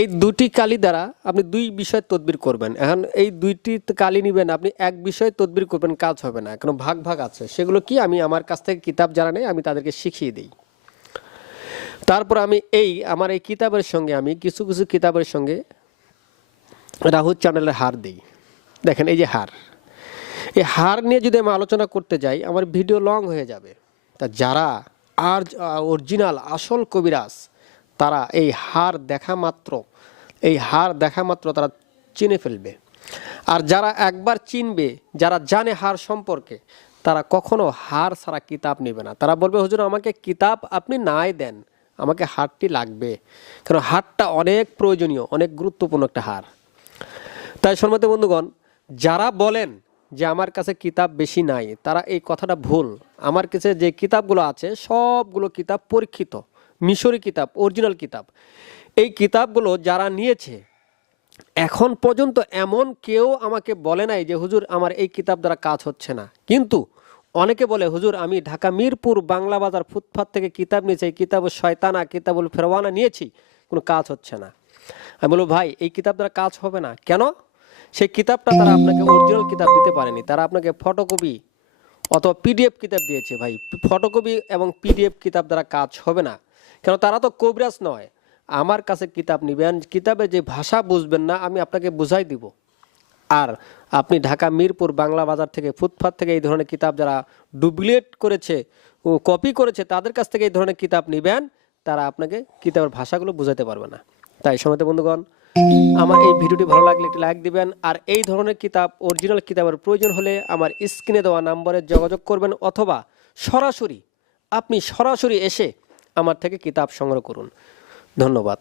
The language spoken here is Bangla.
এই দুটি কালি দ্বারা আপনি দুই বিষয় তদবির করবেন। এখন এই দুইটি কালি নেবেন, আপনি এক বিষয় তদবির করবেন, কাজ হবে না, কারণ ভাগ ভাগ আছে। সেগুলো কি আমি আমার কাছ থেকে কিতাব যারা নেই আমি তাদেরকে শিখিয়ে দিই। তারপর আমি আমার এই কিতাবের সঙ্গে আমি কিছু কিছু কিতাবের সঙ্গে রাহুল চ্যানেলের হার দিই। দেখেন এই যে হার, এই হার নিয়ে যদি আমি আলোচনা করতে যাই আমার ভিডিও লং হয়ে যাবে। তা যারা আর অরিজিনাল আসল কবিরাজ তারা এই হার দেখা মাত্র তারা চিনে ফেলবে। আর যারা একবার চিনবে, যারা জানে হার সম্পর্কে, তারা কখনো হার ছাড়া কিতাব নেবে না। তারা বলবে হুজুর আমাকে কিতাব আপনি নাই দেন, আমাকে হারটি লাগবে, কারণ হারটা অনেক প্রয়োজনীয়, অনেক গুরুত্বপূর্ণ একটা হার। তাই সম্মানিত বন্ধুগণ, যারা বলেন যে আমার কাছে কিতাব বেশি নাই, তারা এই কথাটা ভুল। আমার কাছে যে কিতাবগুলো আছে সবগুলো কিতাব পরীক্ষিত, মিশরি কিতাব, অরিজিনাল কিতাব। এই কিতাবগুলো যারা নিয়েছে এখন পর্যন্ত এমন কেউ আমাকে বলে নাই যে হুজুর আমার এই কিতাব দ্বারা কাজ হচ্ছে না। কিন্তু অনেকে বলে হুজুর আমি ঢাকা মিরপুর বাংলা বাজার ফুটপাত থেকে কিতাব নিয়েছি, এই কিতাবুল শয়তানা, কিতাবুল ফেরওয়ানা নিয়েছি, কোনো কাজ হচ্ছে না। আমি বলবো ভাই এই কিতাব দ্বারা কাজ হবে না। কেন? সেই কিতাবটা তারা আপনাকে অরিজিনাল কিতাব দিতে পারেনি, তারা আপনাকে ফটোকপি অথবা পিডিএফ কিতাব দিয়েছে। ভাই ফটোকপি এবং পিডিএফ কিতাব দ্বারা কাজ হবে না, কেন তারা তো কবিরাজ নয়। আমার কাছে কিতাব নিবেন, কিতাবে যে ভাষা বুঝবেন না আমি আপনাকে বুঝাই দিব। আর আপনি ঢাকা মিরপুর বাংলা বাজার থেকে, ফুটপাত থেকে এই ধরনের কিতাব যারা ডুপ্লিকেট করেছে, কপি করেছে, তাদের কাছ থেকে এই ধরনের কিতাব নিবেন, তারা আপনাকে কিতাবের ভাষাগুলো বুঝাতে পারবে না। তাই সময়তে বন্ধুগণ, আমার এই ভিডিওটি ভালো লাগলে একটি লাইক দিবেন। আর এই ধরনের কিতাব, অরিজিনাল কিতাবের প্রয়োজন হলে আমার স্ক্রিনে দেওয়া নাম্বারে যোগাযোগ করবেন, অথবা আপনি সরাসরি এসে আমার থেকে কিতাব সংগ্রহ করুন। ধন্যবাদ।